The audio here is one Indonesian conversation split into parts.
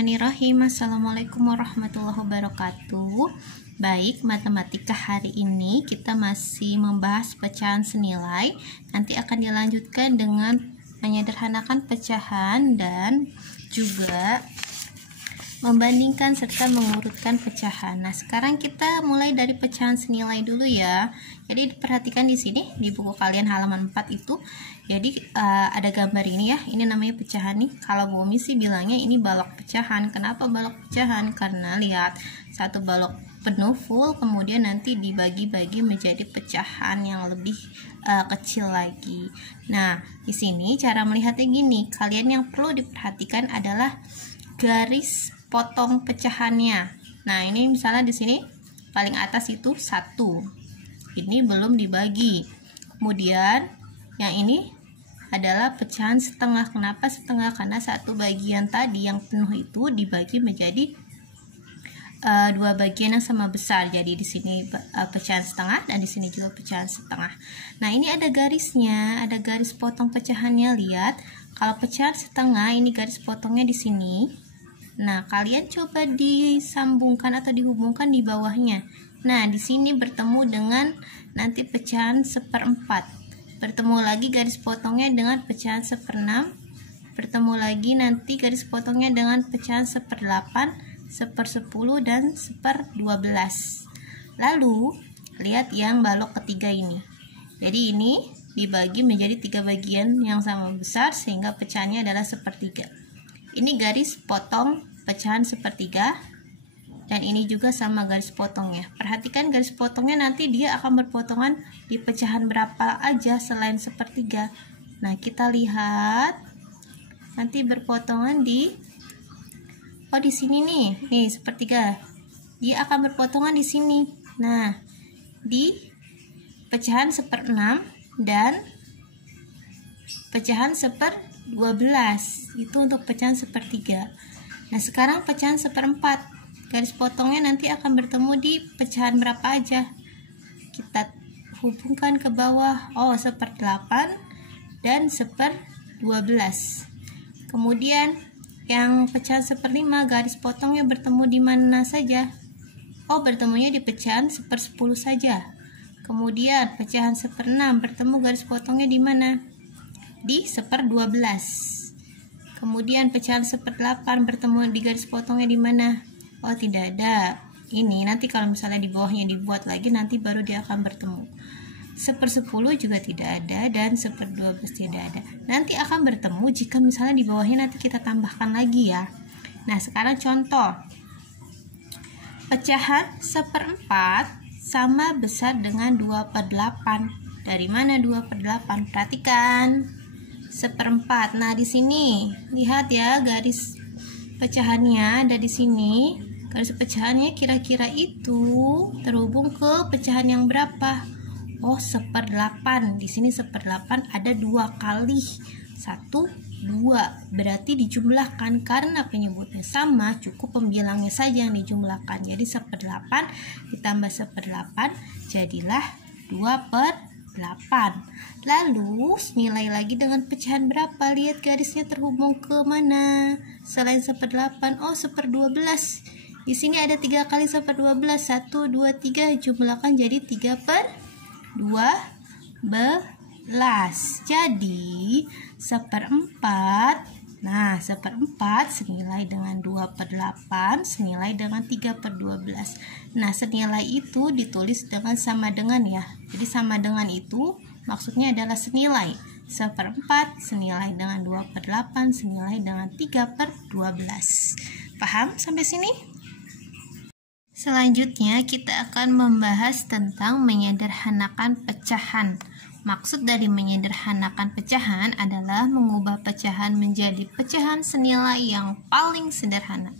Bismillahirrahmanirrahim. Assalamualaikum warahmatullahi wabarakatuh. Baik, matematika hari ini kita masih membahas pecahan senilai. Nanti akan dilanjutkan dengan menyederhanakan pecahan dan juga membandingkan serta mengurutkan pecahan. Nah, sekarang kita mulai dari pecahan senilai dulu ya. Jadi perhatikan di sini di buku kalian halaman 4 itu. Jadi ada gambar ini ya. Ini namanya pecahan nih. Kalau Bumi sih bilangnya ini balok pecahan. Kenapa balok pecahan? Karena lihat, satu balok penuh full, kemudian nanti dibagi-bagi menjadi pecahan yang lebih kecil lagi. Nah, di sini cara melihatnya gini. Kalian yang perlu diperhatikan adalah garis potong pecahannya. Nah, ini misalnya di sini paling atas itu 1. Ini belum dibagi. Kemudian yang ini adalah pecahan setengah. Kenapa setengah? Karena satu bagian tadi yang penuh itu dibagi menjadi dua bagian yang sama besar. Jadi di sini pecahan setengah dan di sini juga pecahan setengah. Nah, ini ada garisnya, ada garis potong pecahannya. Lihat, kalau pecahan setengah ini garis potongnya di sini. Nah, kalian coba disambungkan atau dihubungkan di bawahnya. Nah, di sini bertemu dengan nanti pecahan 1/4. Bertemu lagi garis potongnya dengan pecahan 1/6. Bertemu lagi nanti garis potongnya dengan pecahan 1/8, 1/10 dan 1/12. Lalu, lihat yang balok ketiga ini. Jadi ini dibagi menjadi 3 bagian yang sama besar sehingga pecahannya adalah 1/3. Ini garis potong pecahan 1/3 dan ini juga sama garis potongnya. Perhatikan garis potongnya nanti dia akan berpotongan di pecahan berapa aja selain 1/3. Nah, kita lihat nanti berpotongan di di sini nih 1/3. Dia akan berpotongan di sini. Nah, di pecahan 1/6 dan pecahan 1/12. Itu untuk pecahan 1/3. Nah, sekarang pecahan 1/4. Garis potongnya nanti akan bertemu di pecahan berapa aja. Kita hubungkan ke bawah. 1/8 dan 1/12. Kemudian yang pecahan 1/5 garis potongnya bertemu di mana saja? Bertemunya di pecahan 1/10 saja. Kemudian pecahan 1/6 bertemu garis potongnya di mana? Di 1/12. Kemudian pecahan 1/8 bertemu di garis potongnya di mana? Tidak ada. Ini nanti kalau misalnya di bawahnya dibuat lagi nanti baru dia akan bertemu. 1/10 juga tidak ada dan 1/12 tidak ada. Nanti akan bertemu jika misalnya di bawahnya nanti kita tambahkan lagi ya. Nah, sekarang contoh. Pecahan 1/4 sama besar dengan 2/8. Dari mana 2/8? Perhatikan. 1/4. Nah, di sini lihat ya, garis pecahannya ada di sini. Garis pecahannya kira-kira itu terhubung ke pecahan yang berapa? 1/8. Di sini 1/8 ada 2 kali. 1, 2. Berarti dijumlahkan karena penyebutnya sama, cukup pembilangnya saja yang dijumlahkan. Jadi 1/8 ditambah 1/8 jadilah 2/8. Lalu nilai lagi dengan pecahan berapa? Lihat garisnya terhubung ke mana? Selain 1/8, 1/12. Di sini ada 3 kali 1/12. 1, 2, 3 jumlahkan jadi 3/12. Jadi 1/4. Nah, 1/4 senilai dengan 2/8 senilai dengan 3/12. Nah, senilai itu ditulis dengan sama dengan ya. Jadi sama dengan itu maksudnya adalah senilai. 1/4 senilai dengan 2/8 senilai dengan 3/12. Paham sampai sini? Selanjutnya kita akan membahas tentang menyederhanakan pecahan. Maksud dari menyederhanakan pecahan adalah mengubah pecahan menjadi pecahan senilai yang paling sederhana.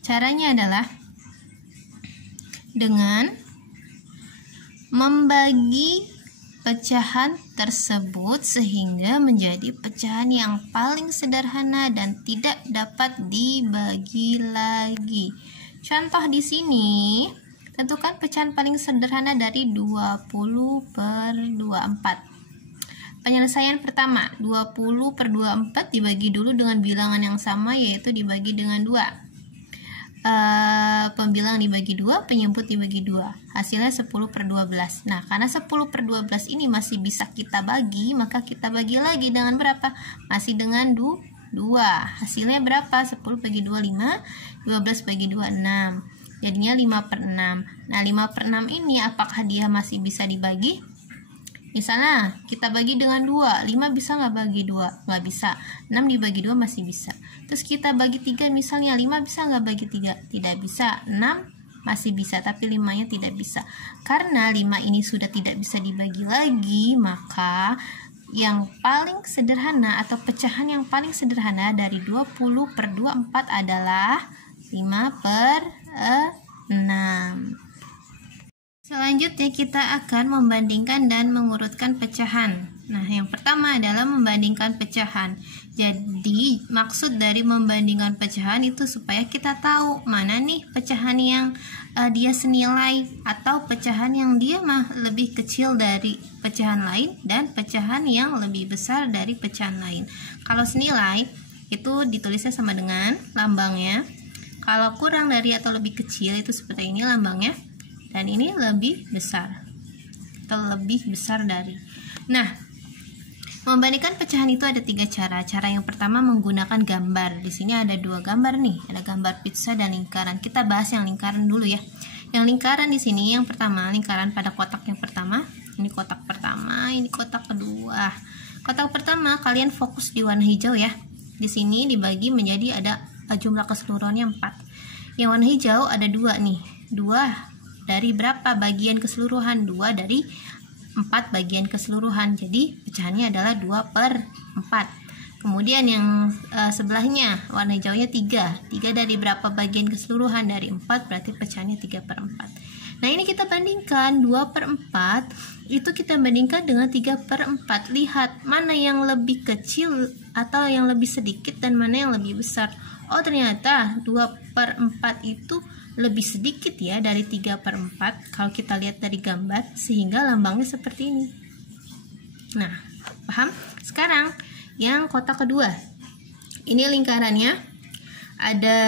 Caranya adalah dengan membagi pecahan tersebut sehingga menjadi pecahan yang paling sederhana dan tidak dapat dibagi lagi. Contoh di sini, tentukan pecahan paling sederhana dari 20/24. Penyelesaian pertama, 20/24 dibagi dulu dengan bilangan yang sama, yaitu dibagi dengan 2. pembilang dibagi 2, penyebut dibagi 2. Hasilnya 10/12. Nah, karena 10/12 ini masih bisa kita bagi, maka kita bagi lagi dengan berapa? Masih dengan 2. Hasilnya berapa? 10 bagi 2, 5. 12 bagi 2, 6. Jadinya 5/6. Nah, 5/6 ini apakah dia masih bisa dibagi? Misalnya kita bagi dengan 2, 5 bisa nggak bagi 2? Nggak bisa. 6 dibagi 2 masih bisa. Terus kita bagi 3 misalnya, 5 bisa nggak bagi 3? Tidak bisa. 6 masih bisa, tapi 5-nya tidak bisa. Karena 5 ini sudah tidak bisa dibagi lagi, maka yang paling sederhana atau pecahan yang paling sederhana dari 20/24 adalah 5/6. Selanjutnya kita akan membandingkan dan mengurutkan pecahan. Nah, yang pertama adalah membandingkan pecahan. Jadi, maksud dari membandingkan pecahan itu supaya kita tahu mana nih pecahan yang dia senilai atau pecahan yang dia lebih kecil dari pecahan lain dan pecahan yang lebih besar dari pecahan lain. Kalau senilai itu ditulisnya sama dengan lambangnya. Kalau kurang dari atau lebih kecil itu seperti ini lambangnya. Dan ini lebih besar atau lebih besar dari. Nah, membandingkan pecahan itu ada 3 cara. Cara yang pertama menggunakan gambar. Di sini ada 2 gambar nih, ada gambar pizza dan lingkaran. Kita bahas yang lingkaran dulu ya. Yang lingkaran di sini yang pertama, lingkaran pada kotak yang pertama. Ini kotak pertama, ini kotak kedua. Kotak pertama kalian fokus di warna hijau ya. Di sini dibagi menjadi ada jumlah keseluruhannya 4. Yang warna hijau ada 2 nih. 2 dari berapa bagian keseluruhan? 2 dari 4 bagian keseluruhan. Jadi pecahannya adalah 2/4. Kemudian yang sebelahnya warna hijaunya 3. 3 dari berapa bagian keseluruhan? Dari 4, berarti pecahannya 3/4. Nah, ini kita bandingkan 2/4 itu kita bandingkan dengan 3/4. Lihat mana yang lebih kecil atau yang lebih sedikit dan mana yang lebih besar. Oh, ternyata 2/4 itu lebih sedikit ya dari 3/4 kalau kita lihat dari gambar, sehingga lambangnya seperti ini. Nah, paham? Sekarang yang kotak kedua, ini lingkarannya ada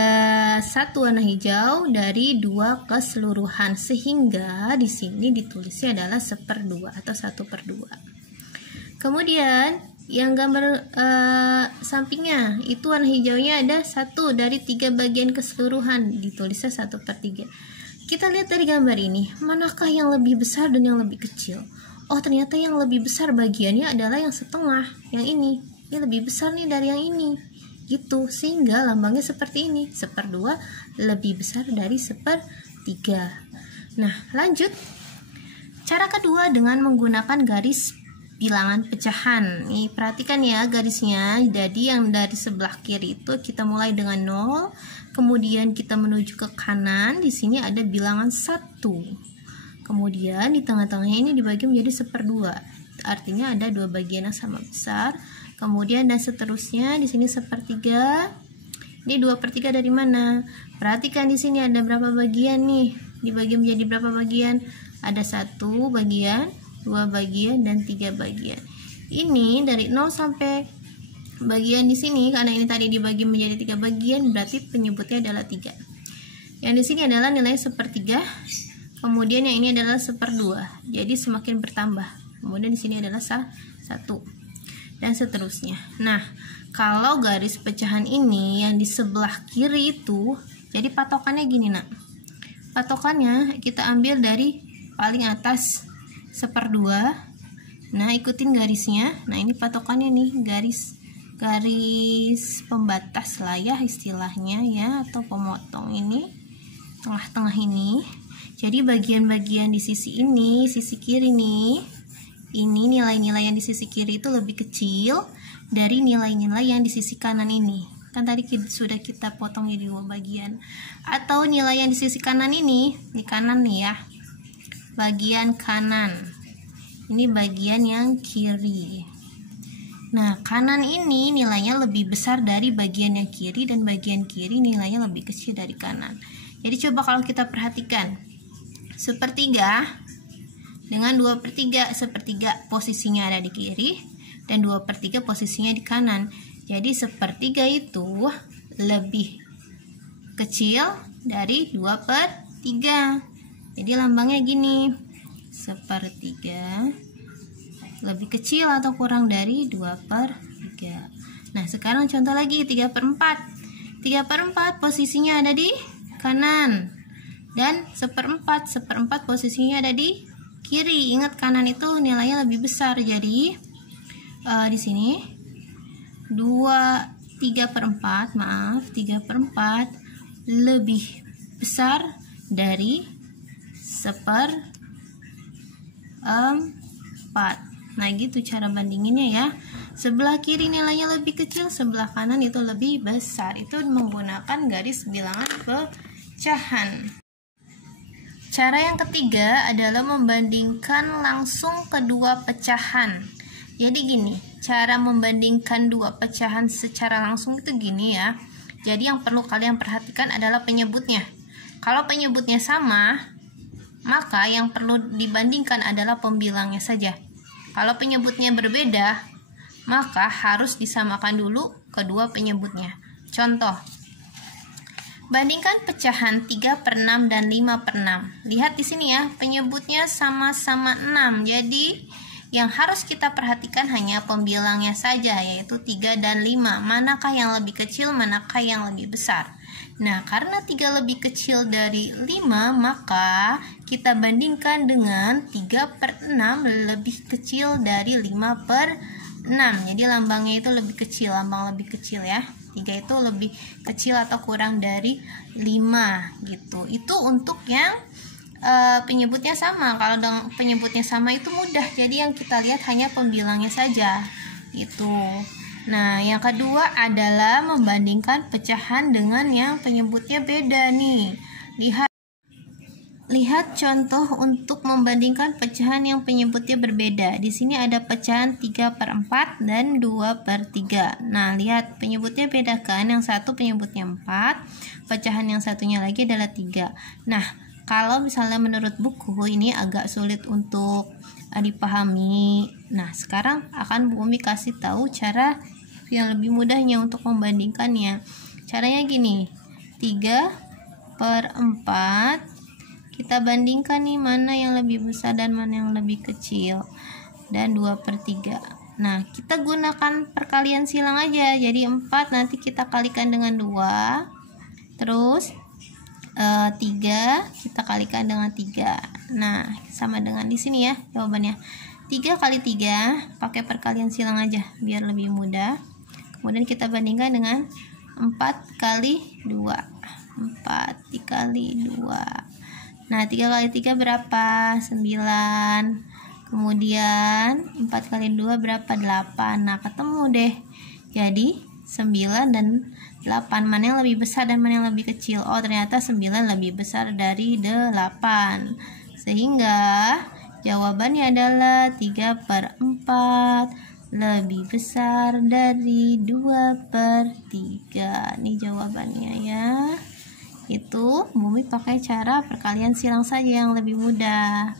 1 warna hijau dari 2 keseluruhan, sehingga di sini ditulisnya adalah 1/2 atau 1/2. Kemudian yang gambar sampingnya itu warna hijaunya ada 1 dari 3 bagian keseluruhan, ditulisnya 1/3. Kita lihat dari gambar ini, manakah yang lebih besar dan yang lebih kecil? Oh, ternyata yang lebih besar bagiannya adalah yang setengah, yang ini lebih besar nih dari yang ini, gitu. Sehingga lambangnya seperti ini, 1/2 lebih besar dari 1/3. Nah, lanjut. Cara kedua dengan menggunakan garis bilangan pecahan. Nih, perhatikan ya garisnya. Jadi yang dari sebelah kiri itu kita mulai dengan 0, kemudian kita menuju ke kanan. Di sini ada bilangan 1. Kemudian di tengah-tengahnya ini dibagi menjadi 1/2. Artinya ada 2 bagian yang sama besar. Kemudian dan seterusnya di sini 1/3. Ini 2/3 dari mana? Perhatikan di sini ada berapa bagian nih? Dibagi menjadi berapa bagian? Ada 1 bagian, 2 bagian, dan 3 bagian. Ini dari 0 sampai bagian di sini, karena ini tadi dibagi menjadi 3 bagian, berarti penyebutnya adalah 3. Yang di sini adalah nilai 1/3, kemudian yang ini adalah 1/2. Jadi semakin bertambah. Kemudian di sini adalah 1 dan seterusnya. Nah, kalau garis pecahan ini yang di sebelah kiri itu, jadi patokannya gini nak. Patokannya kita ambil dari paling atas 1/2. Nah, ikutin garisnya. Nah, ini patokannya nih, garis pembatas lah ya istilahnya ya, atau pemotong ini, tengah-tengah ini. Jadi bagian-bagian di sisi ini, sisi kiri nih, ini nilai-nilai yang di sisi kiri itu lebih kecil dari nilai-nilai yang di sisi kanan ini. Kan tadi sudah kita potong jadi 2 bagian. Atau nilai yang di sisi kanan ini, di kanan nih ya, bagian kanan. Ini bagian yang kiri. Nah, kanan ini nilainya lebih besar dari bagian yang kiri, dan bagian kiri nilainya lebih kecil dari kanan. Jadi coba kalau kita perhatikan, 1/3 dengan 2/3, 1/3 posisinya ada di kiri dan 2/3 posisinya di kanan. Jadi 1/3 itu lebih kecil dari 2/3. Jadi lambangnya gini, 1/3 lebih kecil atau kurang dari 2/3. Nah sekarang contoh lagi 3/4. 3/4 posisinya ada di kanan, dan 1/4 posisinya ada di kiri. Ingat kanan itu nilainya lebih besar, jadi di sini 3/4 lebih besar dari 1/4. Nah gitu cara bandinginnya ya. Sebelah kiri nilainya lebih kecil, sebelah kanan itu lebih besar. Itu menggunakan garis bilangan pecahan. Cara yang ketiga adalah membandingkan langsung kedua pecahan. Jadi gini, cara membandingkan dua pecahan secara langsung itu gini ya. Jadi yang perlu kalian perhatikan adalah penyebutnya. Kalau penyebutnya sama, maka yang perlu dibandingkan adalah pembilangnya saja. Kalau penyebutnya berbeda, maka harus disamakan dulu kedua penyebutnya. Contoh, bandingkan pecahan 3/6 dan 5/6. Lihat di sini ya, penyebutnya sama-sama 6. Jadi yang harus kita perhatikan hanya pembilangnya saja, yaitu 3 dan 5. Manakah yang lebih kecil, manakah yang lebih besar? Nah, karena 3 lebih kecil dari 5, maka kita bandingkan dengan 3/6 lebih kecil dari 5/6. Jadi lambangnya itu lebih kecil, lambang lebih kecil ya. 3 itu lebih kecil atau kurang dari 5 gitu. Itu untuk yang penyebutnya sama. Kalau penyebutnya sama itu mudah, jadi yang kita lihat hanya pembilangnya saja gitu. Nah yang kedua adalah membandingkan pecahan dengan yang penyebutnya beda nih. Lihat contoh untuk membandingkan pecahan yang penyebutnya berbeda. Di sini ada pecahan 3/4 dan 2/3. Nah, lihat penyebutnya beda kan? Yang satu penyebutnya 4, pecahan yang satunya lagi adalah 3. Nah, kalau misalnya menurut buku ini agak sulit untuk dipahami. Nah, sekarang akan Bu Umi kasih tahu cara yang lebih mudahnya untuk membandingkannya. Caranya gini, 3/4 kita bandingkan nih mana yang lebih besar dan mana yang lebih kecil, dan 2/3. Nah kita gunakan perkalian silang aja, jadi 4 nanti kita kalikan dengan 2, terus 3 kita kalikan dengan 3. Nah sama dengan di sini ya jawabannya, 3 kali 3 pakai perkalian silang aja biar lebih mudah. Kemudian kita bandingkan dengan 4 kali 2, 4 dikali 2. Nah 3 kali 3 berapa? 9. Kemudian 4 kali 2 berapa? 8. Nah ketemu deh. Jadi 9 dan 8, mana yang lebih besar dan mana yang lebih kecil? Oh ternyata 9 lebih besar dari 8. Sehingga jawabannya adalah 3/4 lebih besar dari 2/3. Ini jawabannya ya. Itu Bumi pakai cara perkalian silang saja yang lebih mudah.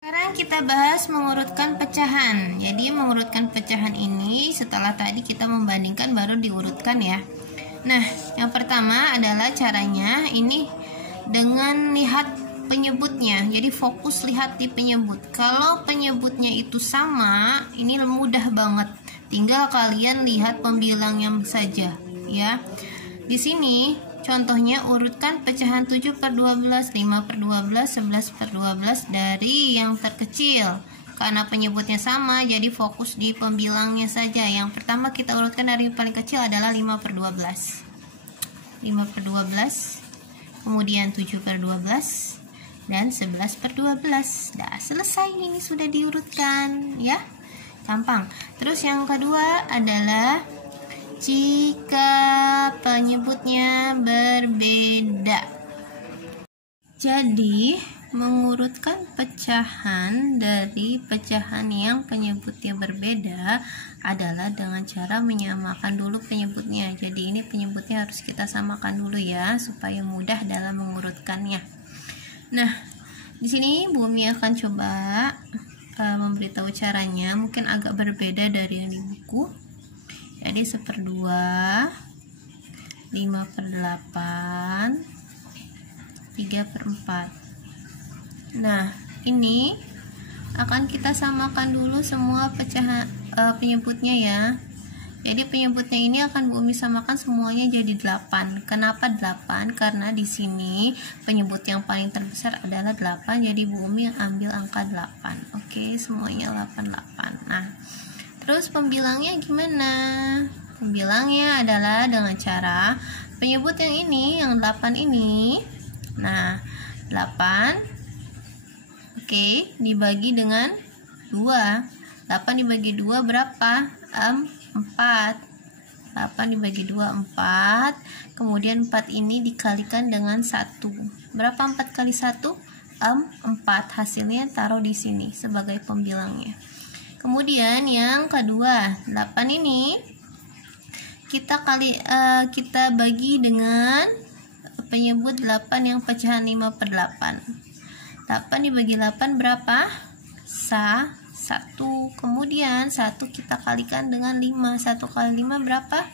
Sekarang kita bahas mengurutkan pecahan. Jadi mengurutkan pecahan ini setelah tadi kita membandingkan baru diurutkan ya. Nah yang pertama adalah caranya ini dengan lihat penyebutnya. Jadi fokus lihat di penyebut. Kalau penyebutnya itu sama, ini mudah banget. Tinggal kalian lihat pembilangnya saja ya. Di sini contohnya urutkan pecahan 7/12, 5/12, 11/12 dari yang terkecil. Karena penyebutnya sama, jadi fokus di pembilangnya saja. Yang pertama kita urutkan dari yang paling kecil adalah 5/12. 5/12, kemudian 7/12, dan 11/12. Nah, selesai, ini sudah diurutkan ya. Gampang. Terus yang kedua adalah jika penyebutnya berbeda. Jadi mengurutkan pecahan dari pecahan yang penyebutnya berbeda adalah dengan cara menyamakan dulu penyebutnya. Jadi ini penyebutnya harus kita samakan dulu ya supaya mudah dalam mengurutkannya. Nah, di sini Bu Umi akan coba memberitahu caranya, mungkin agak berbeda dari yang di buku. Jadi 1/2, 5/2, 5/8, 3/4. Nah, ini akan kita samakan dulu semua pecahan penyebutnya ya. Jadi penyebutnya ini akan Bu Umi samakan semuanya jadi 8. Kenapa 8? Karena di sini penyebut yang paling terbesar adalah 8. Jadi Bu Umi ambil angka 8. Oke, semuanya 8. Nah, terus pembilangnya gimana? Pembilangnya adalah dengan cara penyebut yang ini, yang 8 ini. Nah, 8 oke, dibagi dengan 2. 8 dibagi 2 berapa? 4. 8 dibagi 2 4. Kemudian 4 ini dikalikan dengan 1. Berapa 4 kali 1? 4. Hasilnya taruh di sini sebagai pembilangnya. Kemudian yang kedua, 8 ini kita bagi dengan penyebut 8 yang pecahan 5/8. 8 dibagi 8 berapa? 1. Kemudian 1 kita kalikan dengan 5. 1 kali 5 berapa?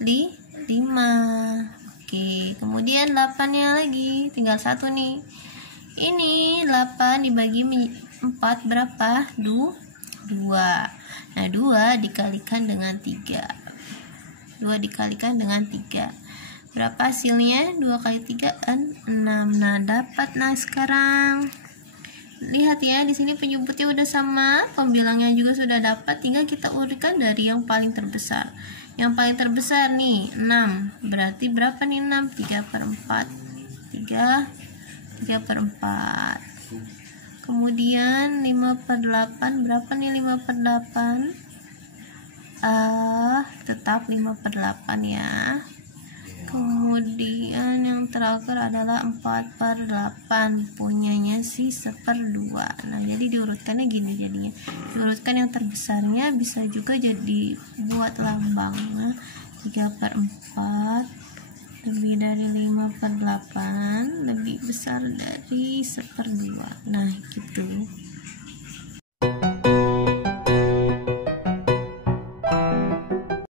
5. Oke, kemudian 8-nya lagi, tinggal 1 nih. Ini 8 dibagi 4 berapa? 2. Nah, 2 dikalikan dengan 3. 2 dikalikan dengan 3. Berapa hasilnya? 2 kali 3 kan 6. Nah, dapat. Nah, sekarang lihat ya, di sini penyebutnya udah sama, pembilangnya juga sudah dapat, tinggal kita urutkan dari yang paling terbesar. Yang paling terbesar nih 6. Berarti berapa nih 6? 3/4. 3/4. Kemudian 5/8 berapa nih 5/8? Tetap 5/8 ya. Kemudian yang terakhir adalah 4/8, punyanya si 1/2. Nah, jadi diurutkannya gini jadinya. Diurutkan yang terbesarnya, bisa juga jadi buat lambang. Nah, 3/4 lebih dari 5/8, lebih besar dari 1/2. Nah, gitu.